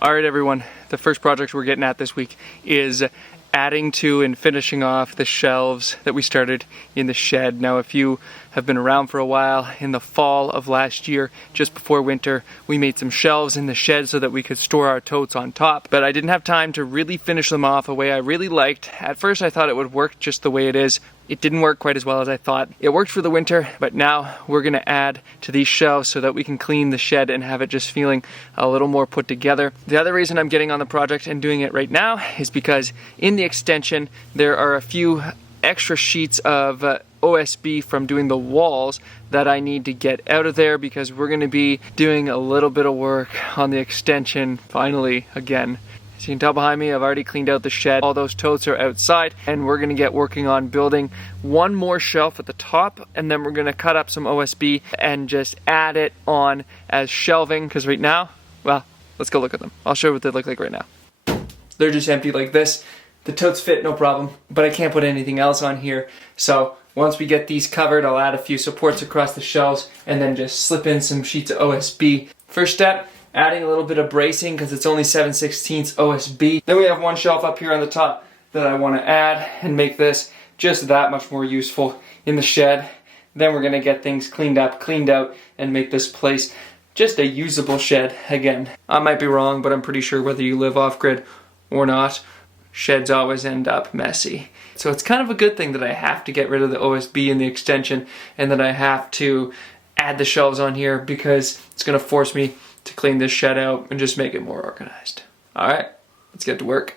Alright everyone, the first project we're getting at this week is adding to and finishing off the shelves that we started in the shed. Now if you have been around for a while, in the fall of last year, just before winter, we made some shelves in the shed so that we could store our totes on top, but I didn't have time to really finish them off a way I really liked. At first I thought it would work just the way it is. It didn't work quite as well as I thought. It worked for the winter, but now we're gonna add to these shelves so that we can clean the shed and have it just feeling a little more put together. The other reason I'm getting on the project and doing it right now is because in the extension, there are a few extra sheets of OSB from doing the walls that I need to get out of there because we're gonna be doing a little bit of work on the extension finally again. As you can tell behind me, I've already cleaned out the shed. All those totes are outside, and we're gonna get working on building one more shelf at the top, and then we're gonna cut up some OSB and just add it on as shelving, because right now, well, let's go look at them. I'll show you what they look like right now. They're just empty like this. The totes fit, no problem, but I can't put anything else on here. So once we get these covered, I'll add a few supports across the shelves, and then just slip in some sheets of OSB. First step, adding a little bit of bracing because it's only 7/16 OSB. Then we have one shelf up here on the top that I want to add and make this just that much more useful in the shed. Then we're going to get things cleaned up, cleaned out, and make this place just a usable shed again. I might be wrong, but I'm pretty sure whether you live off-grid or not, sheds always end up messy. So it's kind of a good thing that I have to get rid of the OSB and the extension and that I have to add the shelves on here because it's going to force me to clean this shed out and just make it more organized. Alright, let's get to work.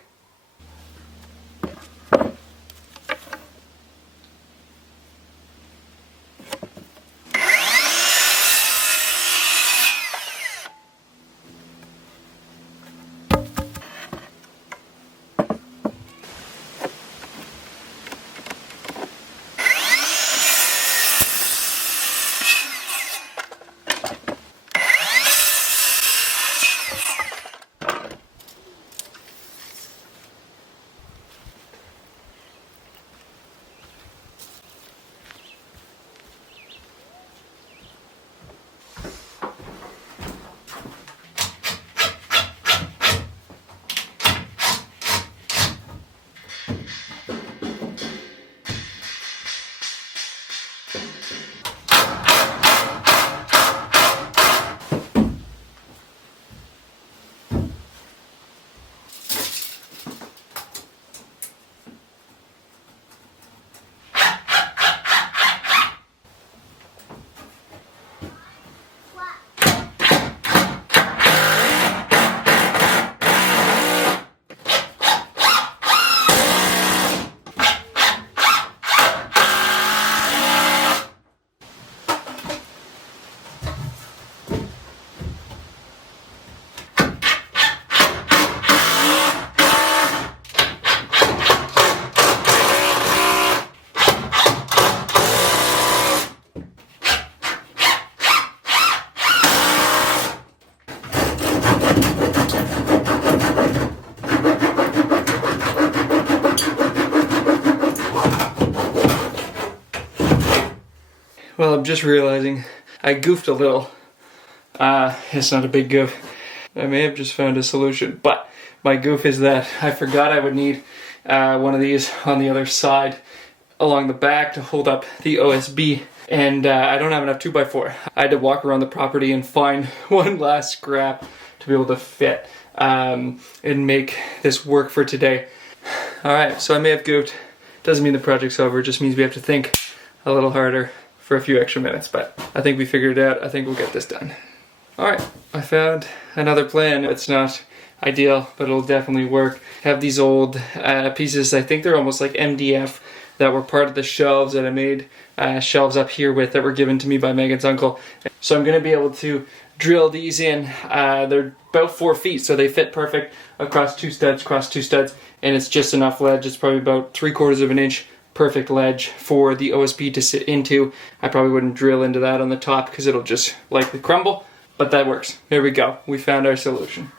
Well, I'm just realizing I goofed a little. It's not a big goof. I may have just found a solution, but my goof is that I forgot I would need one of these on the other side along the back to hold up the OSB, and I don't have enough 2x4. I had to walk around the property and find one last scrap to be able to fit and make this work for today. Alright, so I may have goofed. Doesn't mean the project's over, it just means we have to think a little harder for a few extra minutes, but I think we figured it out. I think we'll get this done. Alright, I found another plan. It's not ideal, but it'll definitely work. I have these old pieces, I think they're almost like MDF, that were part of the shelves that I made shelves up here with that were given to me by Megan's uncle. So I'm going to be able to drill these in. They're about 4 feet, so they fit perfect across two studs, and it's just enough ledge. It's probably about 3/4 of an inch. Perfect ledge for the OSB to sit into. I probably wouldn't drill into that on the top because it'll just likely crumble, but that works. There we go. We found our solution.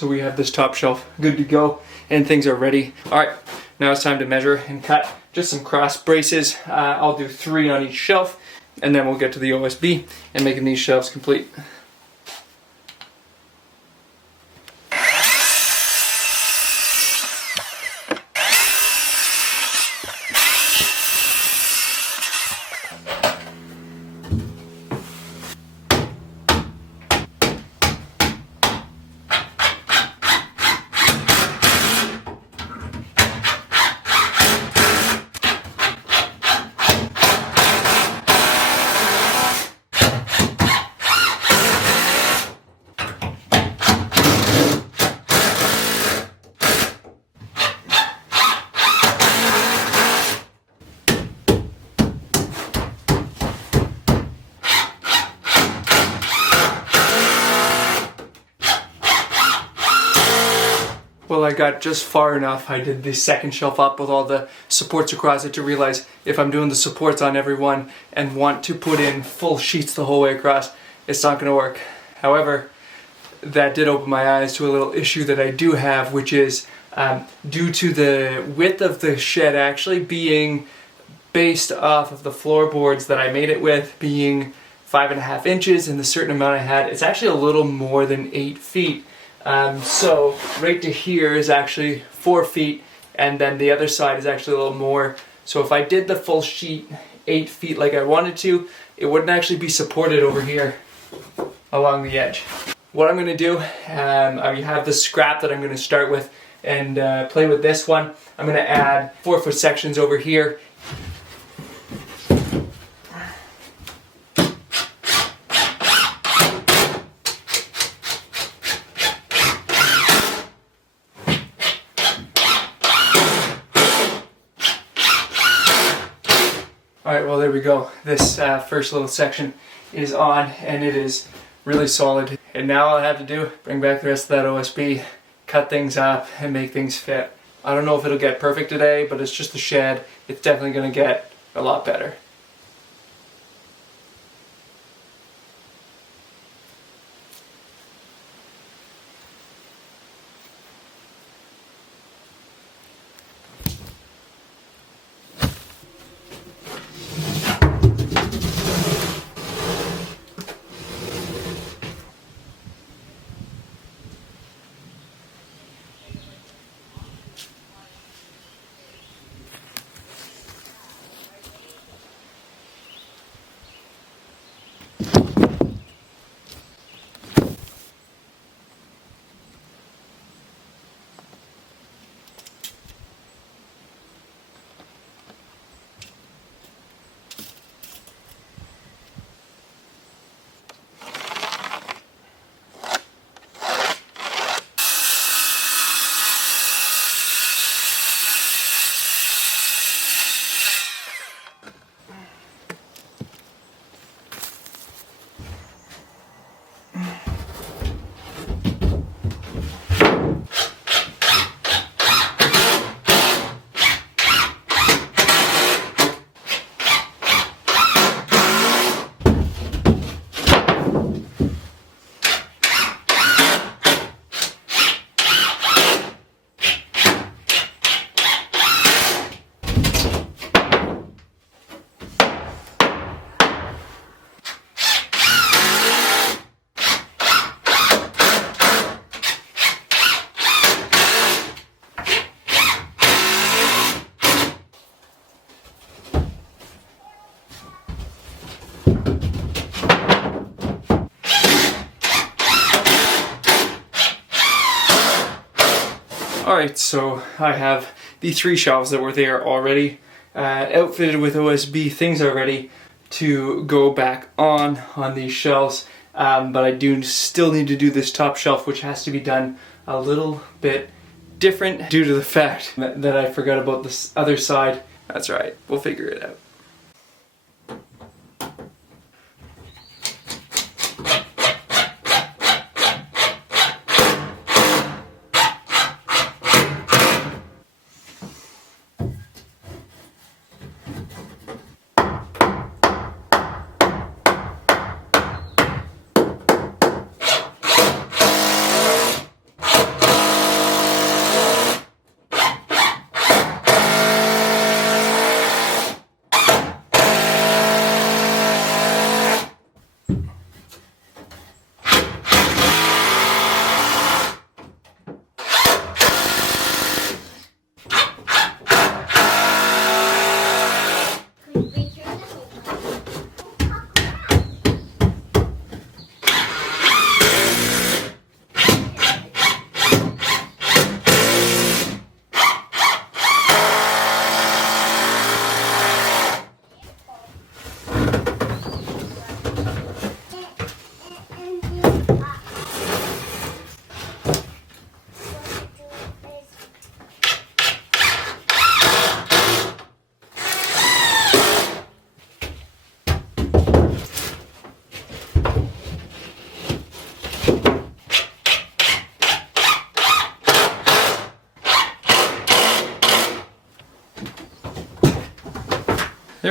So we have this top shelf good to go and things are ready. All right, now it's time to measure and cut just some cross braces. I'll do 3 on each shelf and then we'll get to the OSB and making these shelves complete. Well, I got just far enough. I did the second shelf up with all the supports across it to realize if I'm doing the supports on every one and want to put in full sheets the whole way across, it's not going to work. However, that did open my eyes to a little issue that I do have, which is due to the width of the shed actually being based off of the floorboards that I made it with being 5.5 inches and the certain amount I had, it's actually a little more than 8 feet. So right to here is actually 4 feet, and then the other side is actually a little more. So if I did the full sheet 8 feet like I wanted to, it wouldn't actually be supported over here along the edge. What I'm going to do, I have the scrap that I'm going to start with and play with this one. I'm going to add 4-foot sections over here. Alright, well there we go. This first little section is on and it is really solid. And now all I have to do, bring back the rest of that OSB, cut things up and make things fit. I don't know if it'll get perfect today, but it's just a shed. It's definitely going to get a lot better. Alright, so I have the 3 shelves that were there already, outfitted with OSB. Things are ready to go back on these shelves, but I do still need to do this top shelf, which has to be done a little bit different due to the fact that I forgot about this other side. That's right, we'll figure it out.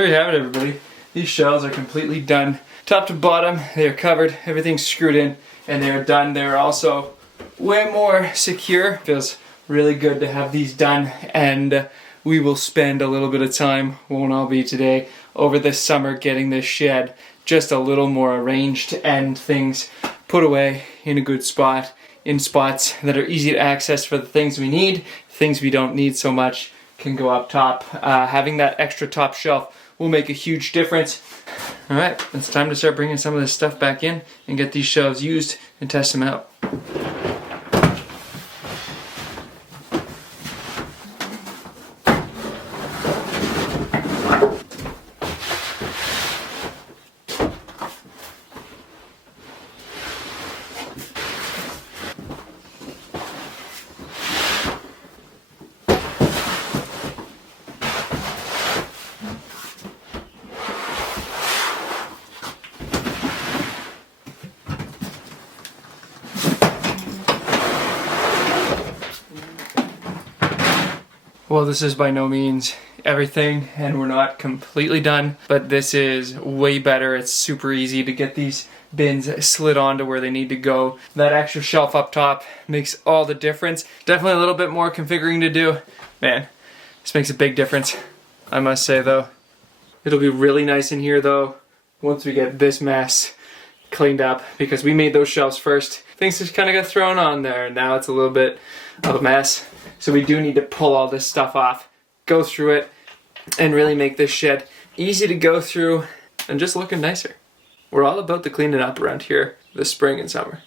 there you have it, everybody. These shelves are completely done. Top to bottom, they are covered, everything's screwed in, and they are done. They're also way more secure. Feels really good to have these done, and we will spend a little bit of time, won't all be today, over this summer getting this shed just a little more arranged and things put away in a good spot, in spots that are easy to access for the things we need. Things we don't need so much can go up top. Having that extra top shelf will make a huge difference. All right, it's time to start bringing some of this stuff back in and get these shelves used and test them out. Well, this is by no means everything, and we're not completely done, but this is way better. It's super easy to get these bins slid onto where they need to go. That extra shelf up top makes all the difference. Definitely a little bit more configuring to do. Man, this makes a big difference, I must say though. It'll be really nice in here though, once we get this mess cleaned up, because we made those shelves first. Things just kind of got thrown on there, and now it's a little bit of a mess. So we do need to pull all this stuff off, go through it, and really make this shed easy to go through and just looking nicer. We're all about the cleaning up around here this spring and summer.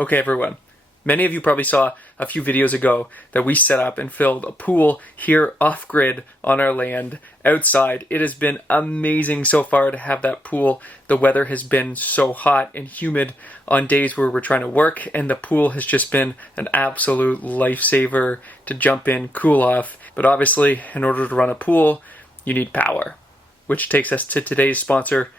Okay, everyone. Many of you probably saw a few videos ago that we set up and filled a pool here off-grid on our land outside. It has been amazing so far to have that pool. The weather has been so hot and humid on days where we're trying to work, and the pool has just been an absolute lifesaver to jump in, cool off. But obviously, in order to run a pool, you need power, which takes us to today's sponsor,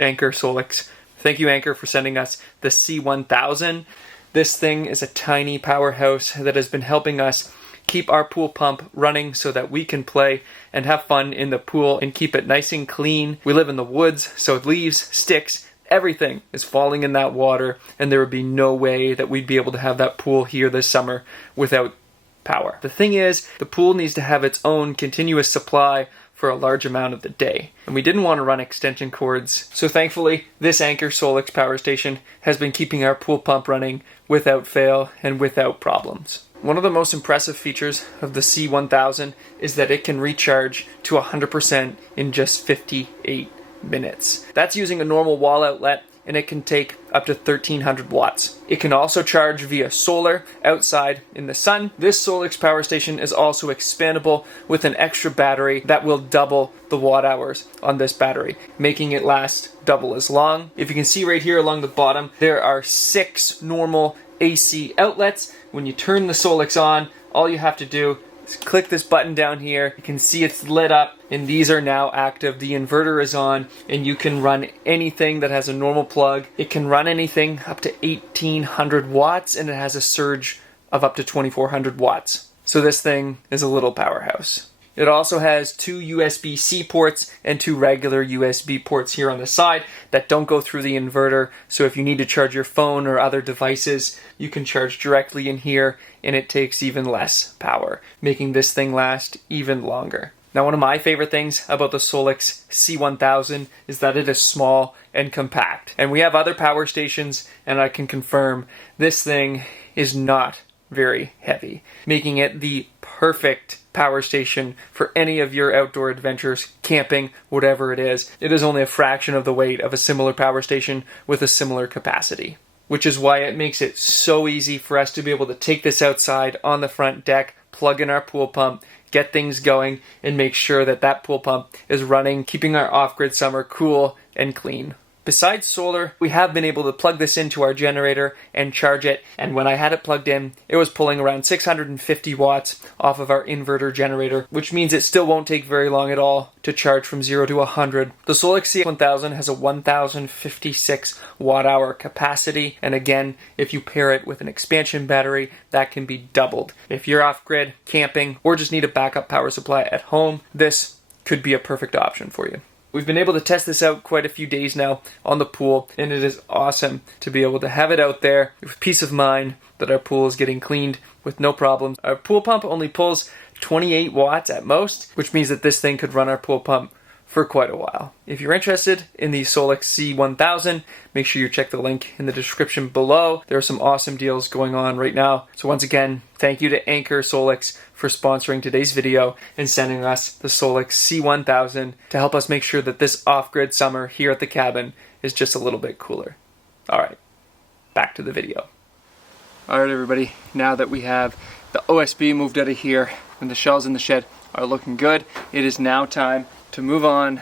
Anker Solix. Thank you, Anker, for sending us the C1000. This thing is a tiny powerhouse that has been helping us keep our pool pump running so that we can play and have fun in the pool and keep it nice and clean. We live in the woods, so leaves, sticks, everything is falling in that water, and there would be no way that we'd be able to have that pool here this summer without power. The thing is, the pool needs to have its own continuous supply for a large amount of the day, and we didn't want to run extension cords, so thankfully this Anker Solix power station has been keeping our pool pump running without fail and without problems. One of the most impressive features of the C1000 is that it can recharge to 100% in just 58 minutes. That's using a normal wall outlet, and it can take up to 1300 watts. It can also charge via solar outside in the sun. This Solix power station is also expandable with an extra battery that will double the watt hours on this battery, making it last double as long. If you can see right here along the bottom, there are 6 normal AC outlets. When you turn the Solix on, all you have to do is click this button down here. You can see it's lit up, and these are now active. The inverter is on, and you can run anything that has a normal plug. It can run anything up to 1800 watts, and it has a surge of up to 2400 watts. So this thing is a little powerhouse. It also has 2 USB-C ports and 2 regular USB ports here on the side that don't go through the inverter. So if you need to charge your phone or other devices, you can charge directly in here, and it takes even less power, making this thing last even longer. Now, one of my favorite things about the Solix C1000 is that it is small and compact. And we have other power stations, and I can confirm this thing is not very heavy, making it the perfect power station for any of your outdoor adventures, camping, whatever it is. It is only a fraction of the weight of a similar power station with a similar capacity, which is why it makes it so easy for us to be able to take this outside on the front deck, plug in our pool pump, get things going, and make sure that that pool pump is running, keeping our off-grid summer cool and clean. Besides solar, we have been able to plug this into our generator and charge it, and when I had it plugged in, it was pulling around 650 watts off of our inverter generator, which means it still won't take very long at all to charge from 0 to 100. The Solix C1000 has a 1056 watt-hour capacity, and again, if you pair it with an expansion battery, that can be doubled. If you're off-grid, camping, or just need a backup power supply at home, this could be a perfect option for you. We've been able to test this out quite a few days now on the pool, and it is awesome to be able to have it out there with peace of mind that our pool is getting cleaned with no problems. Our pool pump only pulls 28 watts at most, which means that this thing could run our pool pump for quite a while. If you're interested in the Solix C1000, make sure you check the link in the description below. There are some awesome deals going on right now. So once again, thank you to Anker Solix for sponsoring today's video and sending us the Solix C1000 to help us make sure that this off-grid summer here at the cabin is just a little bit cooler. All right, back to the video. All right, everybody, now that we have the OSB moved out of here and the shelves in the shed are looking good, it is now time to move on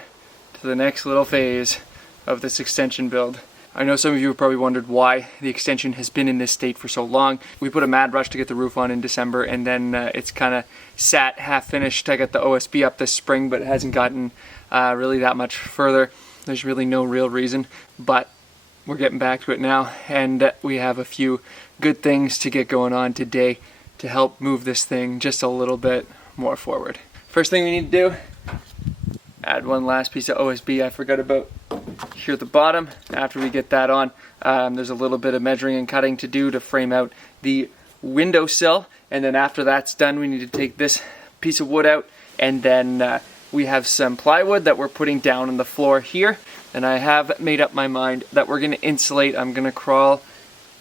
to the next little phase of this extension build. I know some of you have probably wondered why the extension has been in this state for so long. We put a mad rush to get the roof on in December, and then it's kind of sat half finished. I got the OSB up this spring, but it hasn't gotten really that much further. There's really no real reason, but we're getting back to it now, and we have a few good things to get going on today to help move this thing just a little bit more forward. First thing we need to do, add one last piece of OSB I forgot about here at the bottom. After we get that on, there's a little bit of measuring and cutting to do to frame out the windowsill, and then after that's done, we need to take this piece of wood out, and then we have some plywood that we're putting down on the floor here, and I have made up my mind that we're going to insulate. I'm going to crawl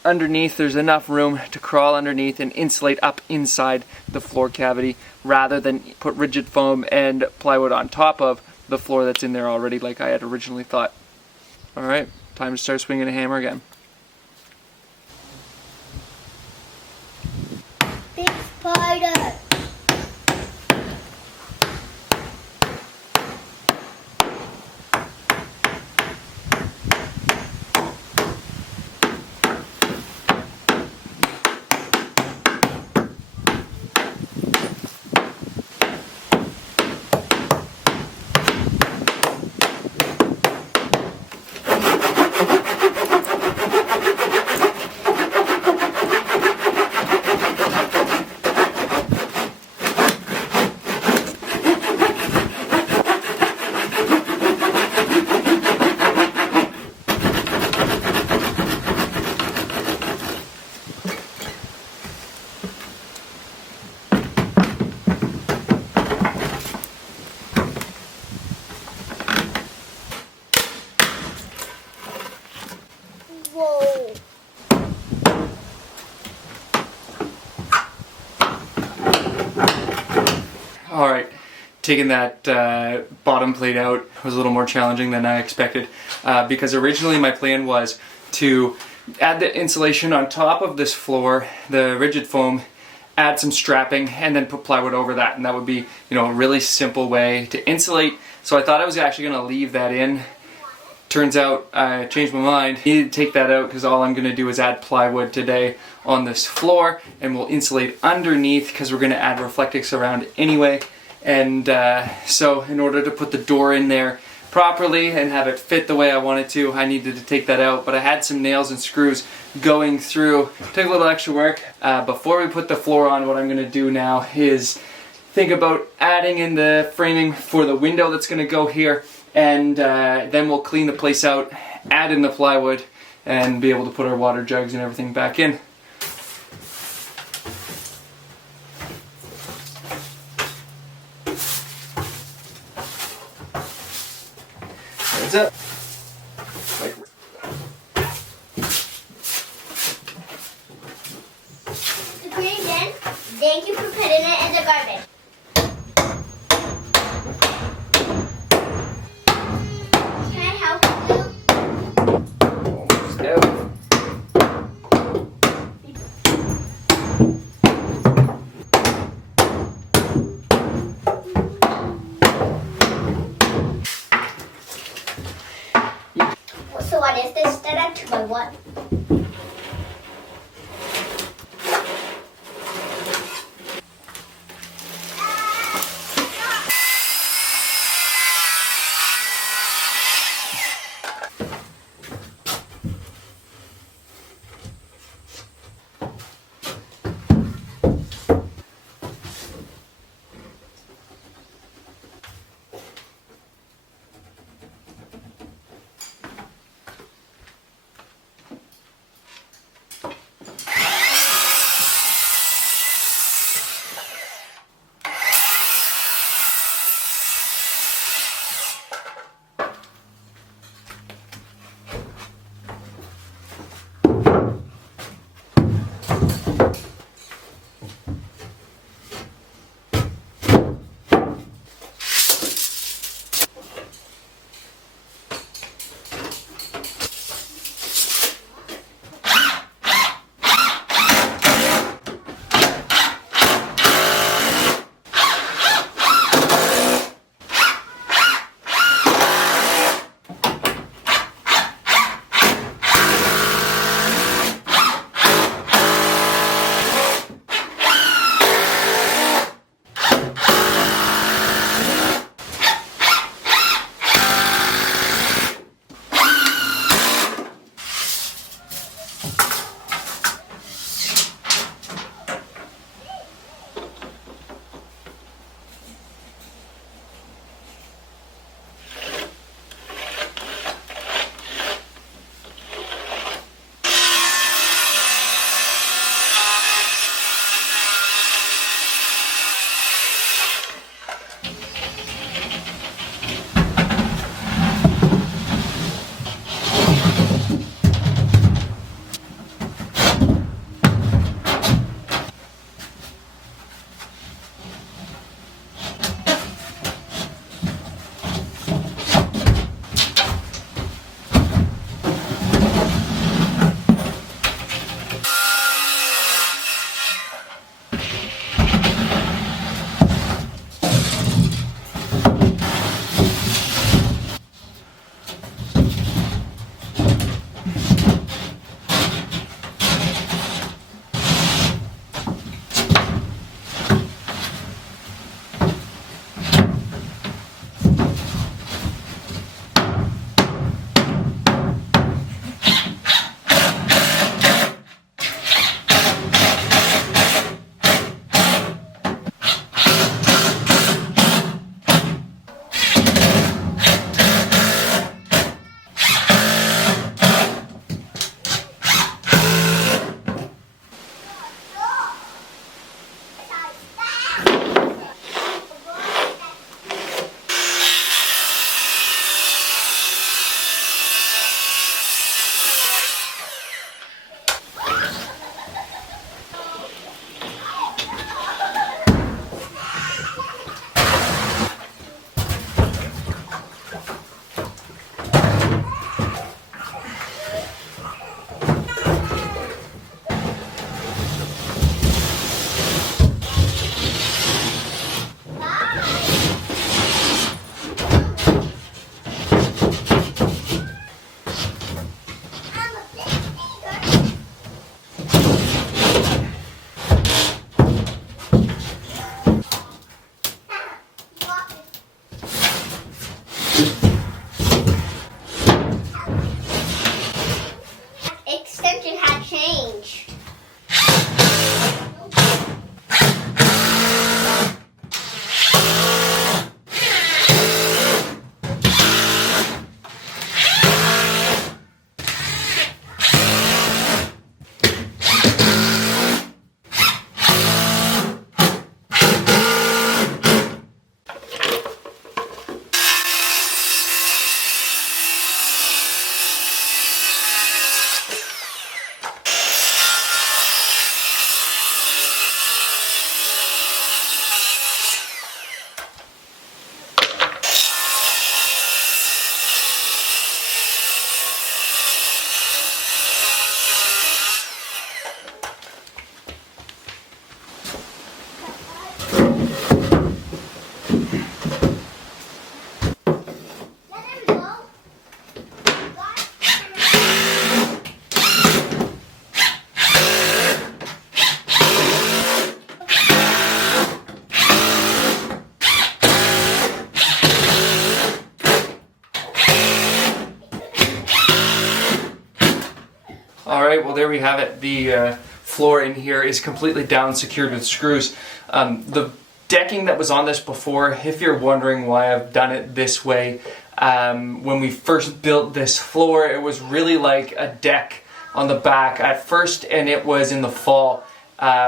underneath. There's enough room to crawl underneath and insulate up inside the floor cavity rather than put rigid foam and plywood on top of the floor that's in there already like I had originally thought. Alright, time to start swinging a hammer again. Big spider! Whoa! Alright, taking that bottom plate out was a little more challenging than I expected because originally my plan was to add the insulation on top of this floor, the rigid foam, add some strapping, and then put plywood over that, and that would be, you know, a really simple way to insulate. So I thought I was actually going to leave that in. Turns out I changed my mind. Needed to take that out because all I'm going to do is add plywood today on this floor, and we'll insulate underneath because we're going to add Reflectix around anyway. And so in order to put the door in there properly and have it fit the way I wanted to, I needed to take that out. But I had some nails and screws going through. Took a little extra work. Before we put the floor on, what I'm going to do now is think about adding in the framing for the window that's going to go here. And then we'll clean the place out, add in the plywood, and be able to put our water jugs and everything back in. Heads up. The green bin, thank you for putting it in the garbage. So what is this? Instead of 2x1. think it had changed. Alright, well there we have it. The floor in here is completely down, secured with screws. The decking that was on this before, if you're wondering why I've done it this way, when we first built this floor, it was really like a deck on the back at first, and it was in the fall.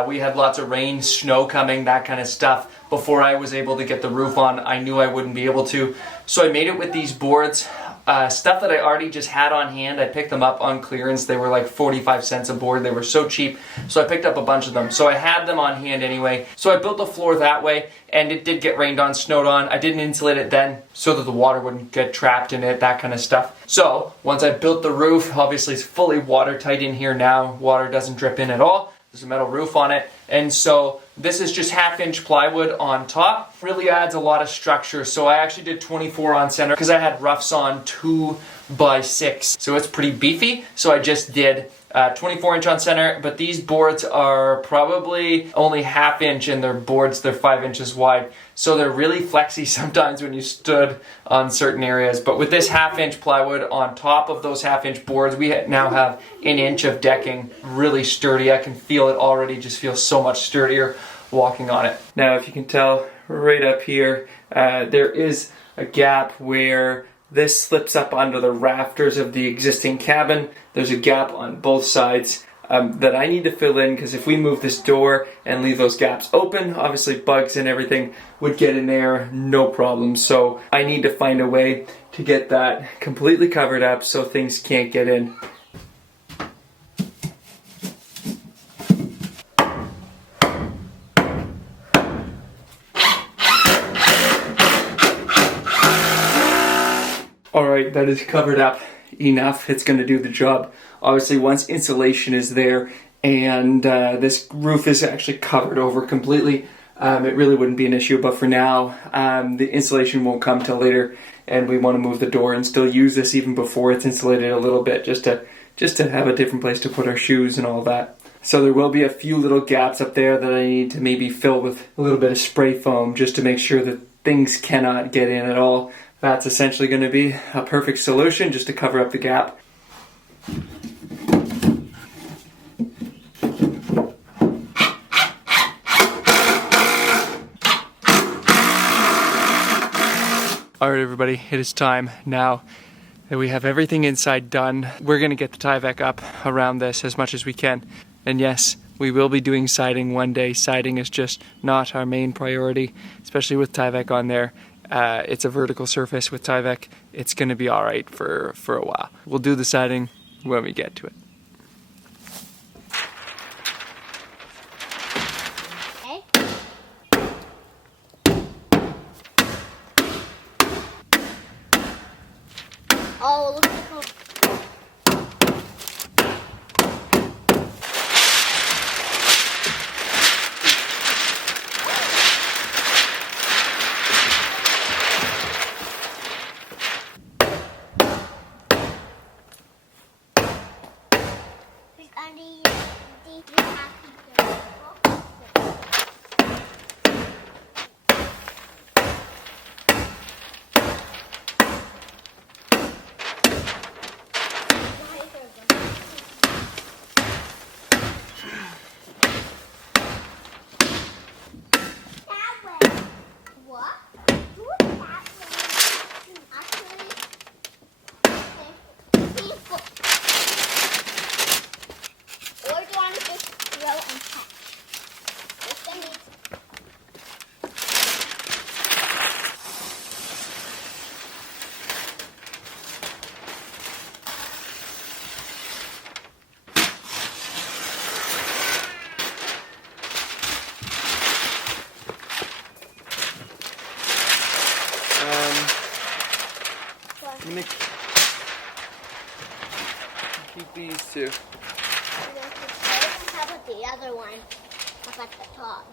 We had lots of rain, snow coming, that kind of stuff. Before I was able to get the roof on, I knew I wouldn't be able to. So I made it with these boards. Stuff that I already just had on hand. I picked them up on clearance. They were like 45 cents a board. They were so cheap. So I picked up a bunch of them. So I had them on hand anyway. So I built the floor that way, and it did get rained on, snowed on. I didn't insulate it then so that the water wouldn't get trapped in it, that kind of stuff. So once I built the roof, obviously it's fully watertight in here now. Water doesn't drip in at all. There's a metal roof on it. And so this is just 1/2-inch plywood on top. Really adds a lot of structure. So I actually did 24 on center because I had roughs on 2x6. So it's pretty beefy. So I just did 24-inch on center, but these boards are probably only 1/2 inch, and they're 5 inches wide. So they're really flexy sometimes when you stood on certain areas. But with this 1/2-inch plywood on top of those 1/2-inch boards, we now have 1 inch of decking, really sturdy. I can feel it already, just feels so much sturdier walking on it. Now, if you can tell right up here, there is a gap where this slips up under the rafters of the existing cabin. There's a gap on both sides that I need to fill in, because if we move this door and leave those gaps open, obviously bugs and everything would get in there, no problem. So I need to find a way to get that completely covered up so things can't get in. Alright, that is covered up enough. It's going to do the job. Obviously, once insulation is there and this roof is actually covered over completely, it really wouldn't be an issue. But for now, the insulation won't come till later, and we want to move the door and still use this even before it's insulated a little bit, just to have a different place to put our shoes and all that. So there will be a few little gaps up there that I need to maybe fill with a little bit of spray foam, just to make sure that things cannot get in at all. That's essentially going to be a perfect solution, just to cover up the gap. Alright everybody, it is time now that we have everything inside done. We're going to get the Tyvek up around this as much as we can. And yes, we will be doing siding one day. Siding is just not our main priority, especially with Tyvek on there. It's a vertical surface with Tyvek. It's going to be alright for a while. We'll do the siding when we get to it. Oh, look at the too. How about the other one? Up at the top.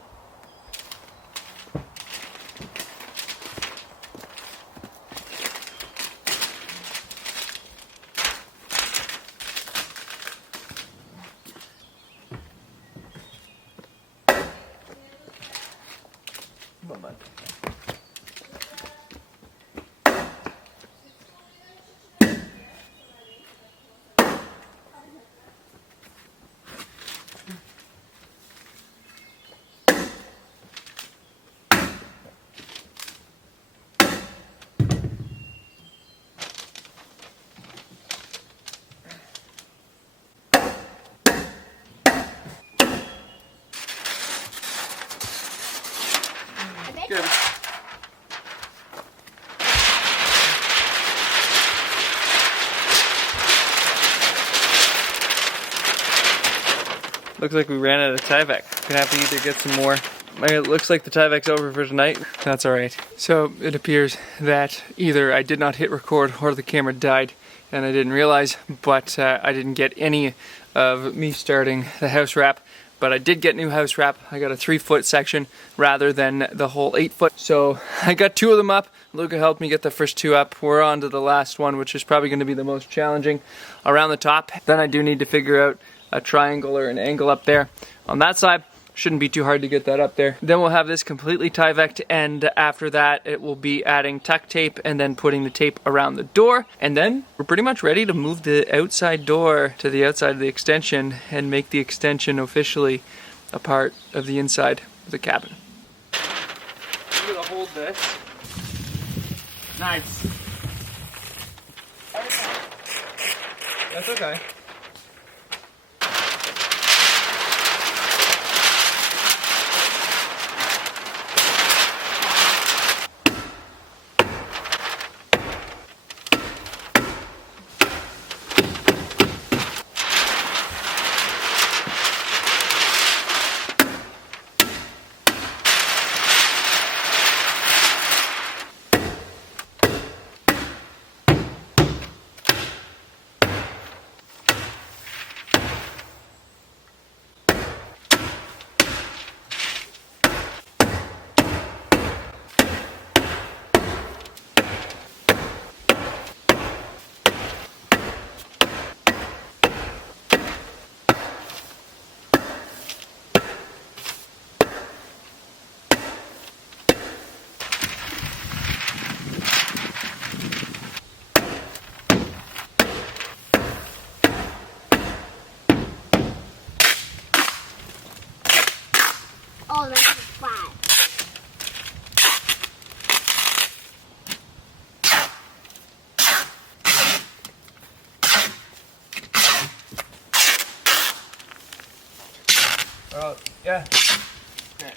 Good. Looks like we ran out of Tyvek. Gonna have to either get some more. It looks like the Tyvek's over for tonight. That's alright. So it appears that either I did not hit record or the camera died and I didn't realize, but I didn't get any of me starting the house wrap. But I did get new house wrap. I got a 3-foot section rather than the whole 8-foot. So I got 2 of them up. Luca helped me get the first 2 up. We're on to the last one, which is probably going to be the most challenging around the top. Then I do need to figure out a triangle or an angle up there. On that side, shouldn't be too hard to get that up there. Then we'll have this completely Tyvek'd, and after that it will be adding tuck tape and then putting the tape around the door. And then we're pretty much ready to move the outside door to the outside of the extension and make the extension officially a part of the inside of the cabin. I'm gonna hold this. Nice. That's okay. Oh, that's fun. Oh, yeah. Okay.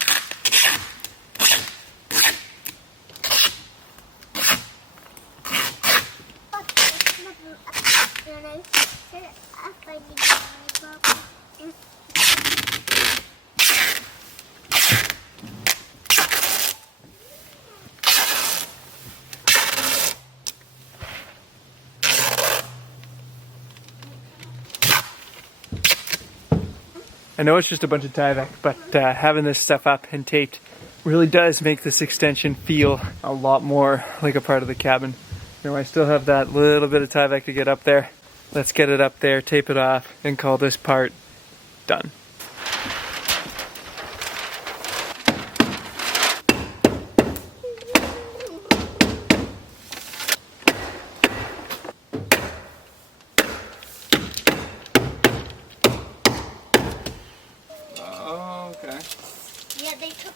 I know it's just a bunch of Tyvek, but having this stuff up and taped really does make this extension feel a lot more like a part of the cabin. You know, I still have that little bit of Tyvek to get up there. Let's get it up there, tape it off, and call this part done. Okay. Yeah, they took.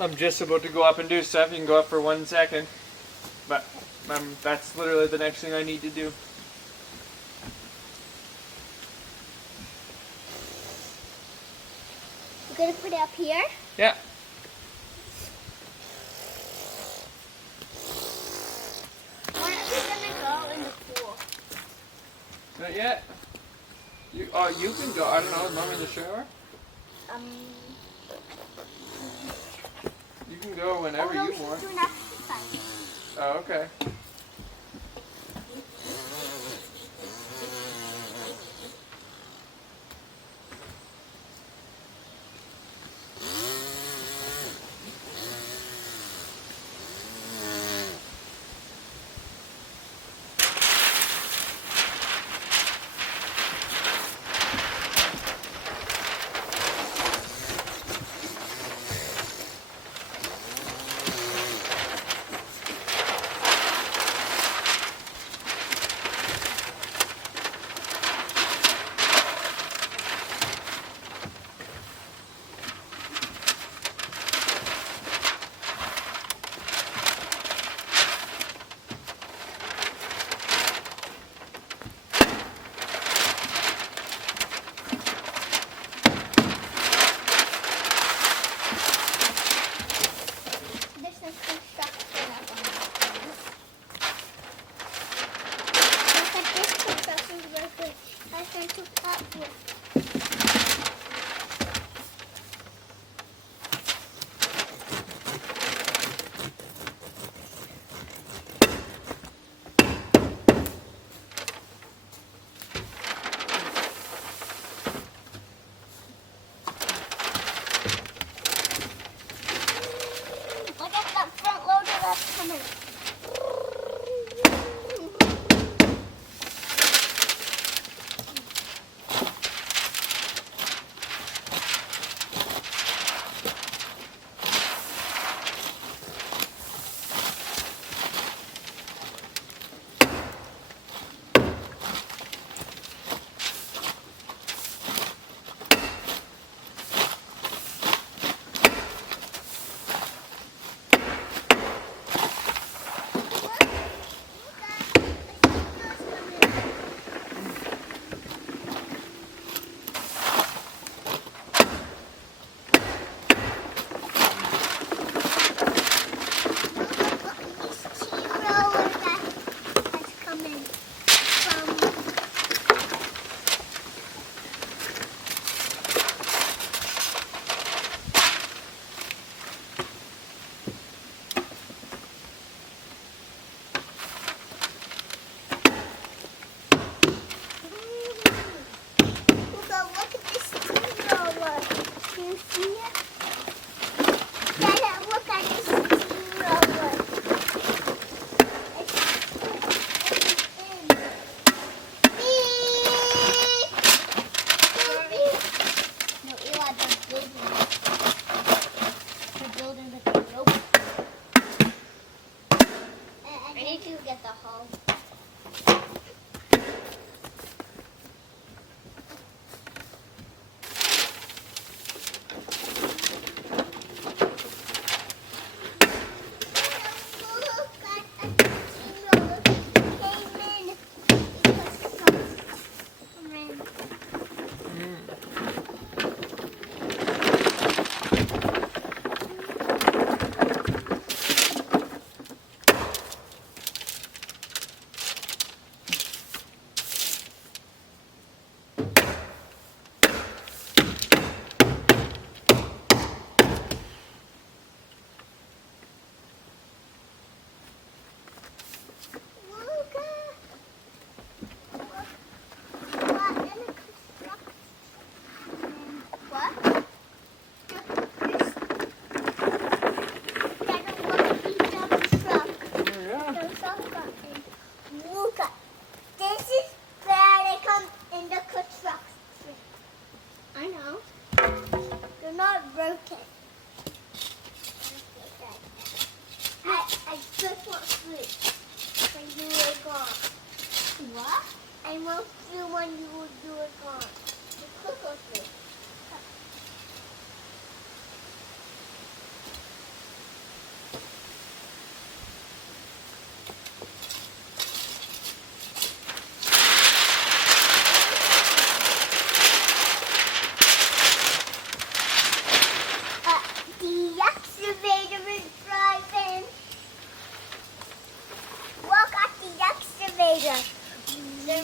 I'm just about to go up and do stuff. You can go up for 1 second. But that's literally the next thing I need to do. You're gonna put it up here? Yeah. When are we gonna go in the pool? Not yet. You can go. I don't know. Is Mom in the shower? You can go whenever you want. Doing exercise. Oh, okay.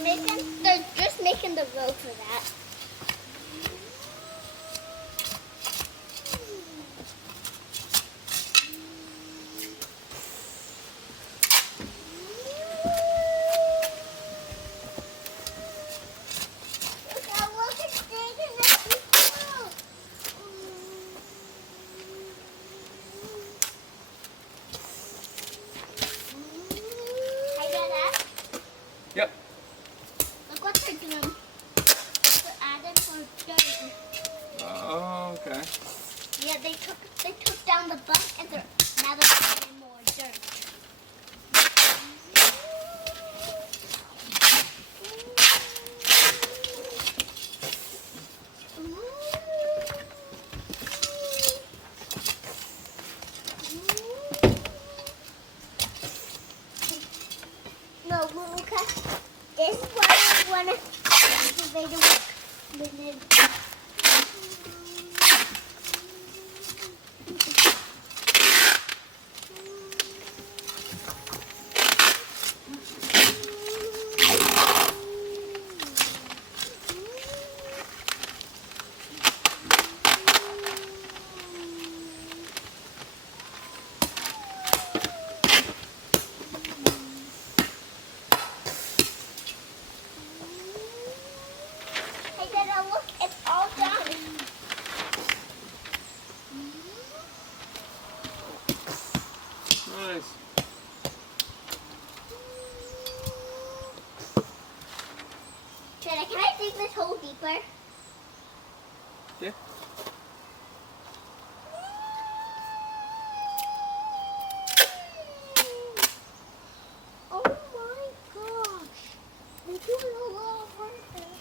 They're just making the road for that. Yep. Look what they're doing. They're adding more dirt. Oh, okay. Yeah, they took down the bus and now they're adding more dirt. No, Luca, this is what I want to activate with it. Hey, Dada, look, it's all done. Nice. Dada, can I dig this hole deeper? Yeah. Oh my gosh. They're doing a lot of work there.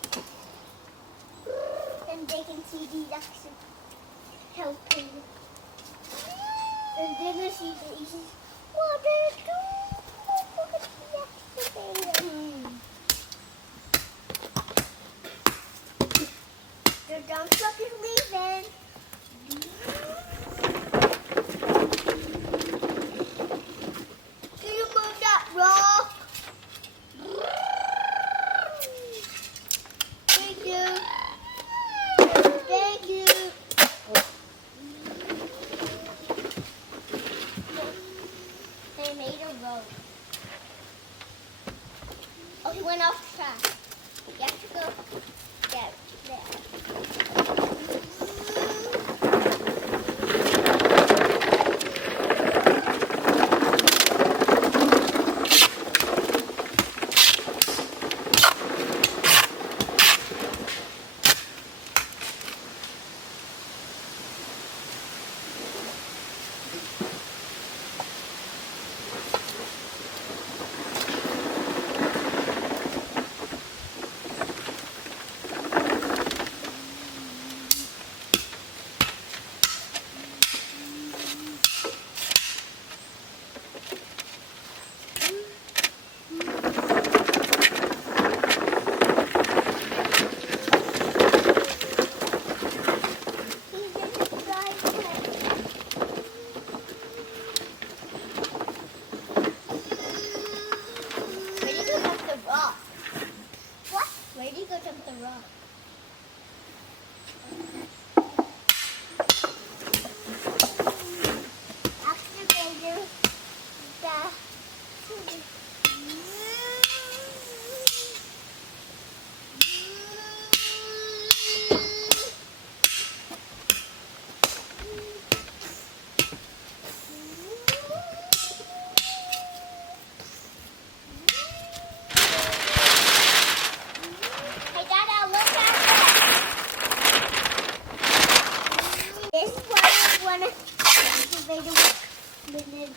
And they can see the ducks helping. And then they see what they're doing. Look at the excavator. The dump truck is leaving. Do you move that rock? Thank you. Thank you. They made a road. Oh, he went off track. You have to go get there. Where do you go jump the rock? What? Where do you go jump the rock? Excavator. Hey, Dada, look at this. This is what I want to activate with it.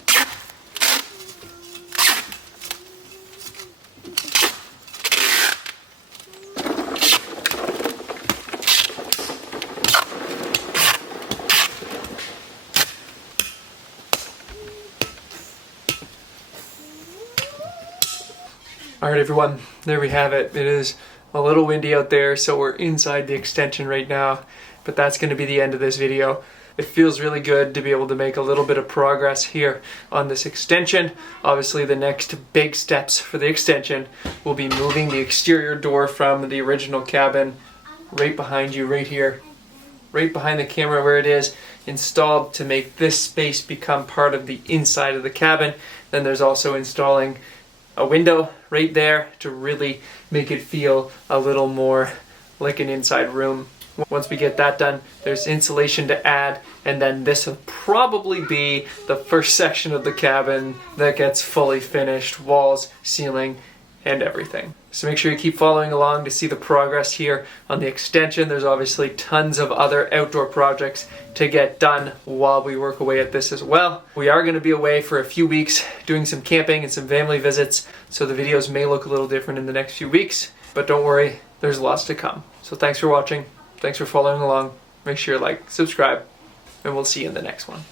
All right, everyone, there we have it. It is a little windy out there, so we're inside the extension right now, but that's going to be the end of this video. it feels really good to be able to make a little bit of progress here on this extension. Obviously the next big steps for the extension will be moving the exterior door from the original cabin right behind you, right here, right behind the camera where it is installed, to make this space become part of the inside of the cabin. Then there's also installing a window right there to really make it feel a little more like an inside room. Once we get that done, there's insulation to add, and then this will probably be the first section of the cabin that gets fully finished, walls, ceiling, and everything. So make sure you keep following along to see the progress here on the extension. There's obviously tons of other outdoor projects to get done while we work away at this as well. We are going to be away for a few weeks doing some camping and some family visits, so the videos may look a little different in the next few weeks, but don't worry, there's lots to come. So thanks for watching. Thanks for following along. Make sure you like, subscribe, and we'll see you in the next one.